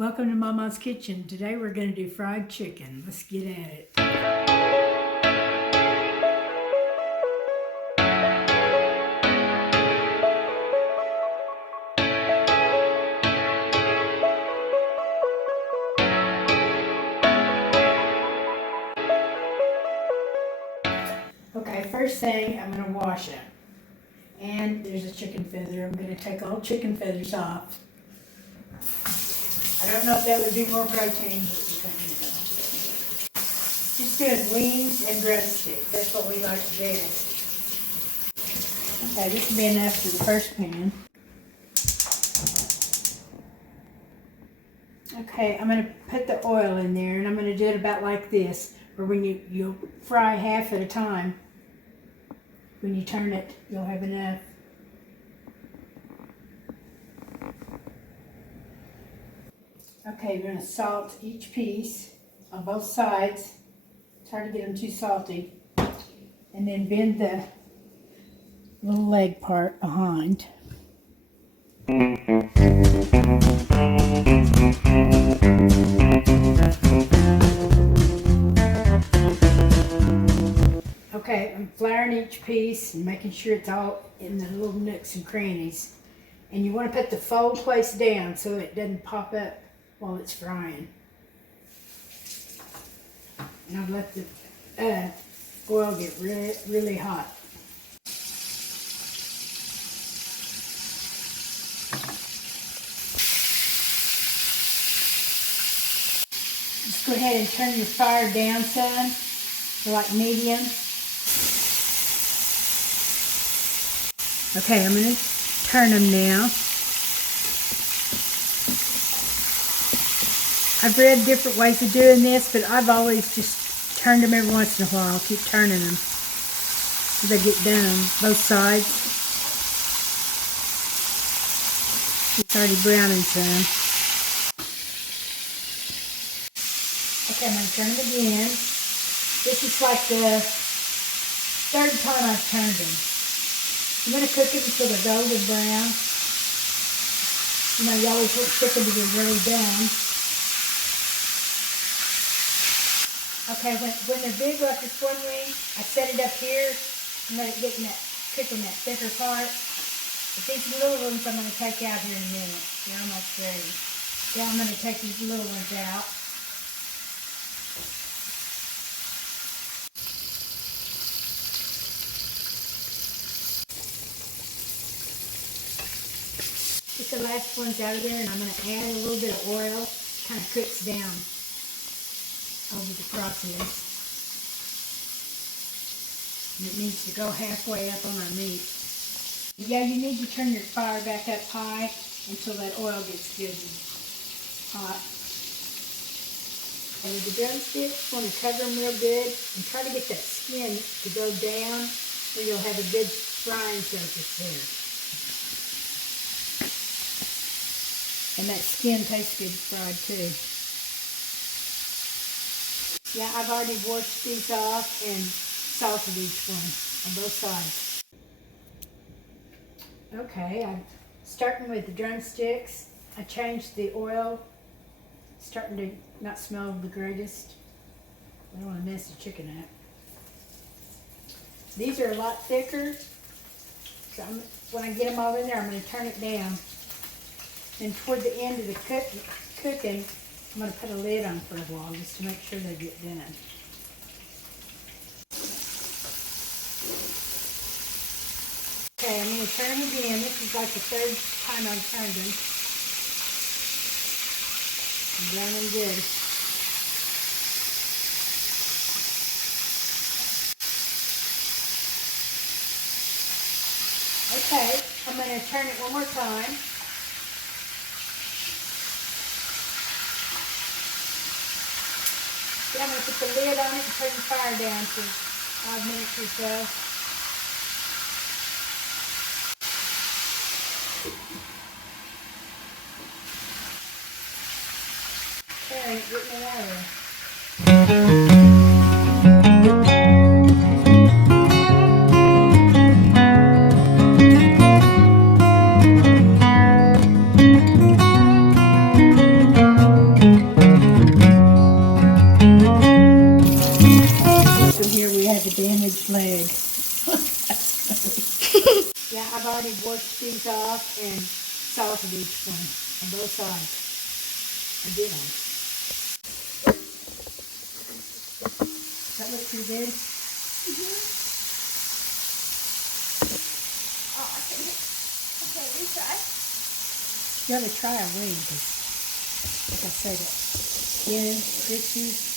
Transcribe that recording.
Welcome to Mama's Kitchen. Today we're going to do fried chicken. Let's get at it. Okay, first thing, I'm going to wash it. And there's a chicken feather. I'm going to take all chicken feathers off. I don't know if that would be more protein, but we can do that. Just doing wings and drumsticks. That's what we like to do. Okay, this will be enough for the first pan. Okay, I'm going to put the oil in there, and I'm going to do it about like this, where when you'll fry half at a time. When you turn it, you'll have enough. Okay, you're going to salt each piece on both sides. It's hard to get them too salty. And then bend the little leg part behind. Okay, I'm flouring each piece and making sure it's all in the little nooks and crannies. And you want to put the fold place down so it doesn't pop up while it's frying. And I've let the oil get really hot. Just go ahead and turn your fire down some to like medium. Okay, I'm going to turn them now. I've read different ways of doing this, but I've always just turned them every once in a while. Keep turning them as they get done on both sides. It's already browning some. Okay, I'm going to turn them again. This is like the third time I've turned them. I'm going to cook them until they're golden brown. You know, you always want chicken to be really done. Okay, when they're big like this one wing, I set it up here and let it get in that, cook in that thicker part. But these little ones I'm going to take out here in a minute. They're almost ready. Yeah, I'm going to take these little ones out. Get the last ones out of there, and I'm going to add a little bit of oil. Kind of cooks down over the process. And it needs to go halfway up on our meat. Yeah, you need to turn your fire back up high until that oil gets good and hot. And with the drumsticks, you want to cover them real good and try to get that skin to go down so you'll have a good frying surface there. And that skin tastes good fried too. Yeah, I've already washed these off and salted each one on both sides. Okay, I'm starting with the drumsticks. I changed the oil. It's starting to not smell the greatest. I don't want to mess the chicken up. These are a lot thicker. So when I get them all in there, I'm going to turn it down. And toward the end of the cooking, I'm going to put a lid on for a while just to make sure they get done. Okay, I'm going to turn them again. This is like the third time I've turned them. Browning good. Okay, I'm going to turn it one more time. Then I'm going to put the lid on it and turn the fire down for 5 minutes or so. Okay, getting it out of there. already washed these off and salted each one on both sides. I did them. Does that look pretty good? Oh, okay, retry. You gotta try a wing, because like I said, skin, crispy.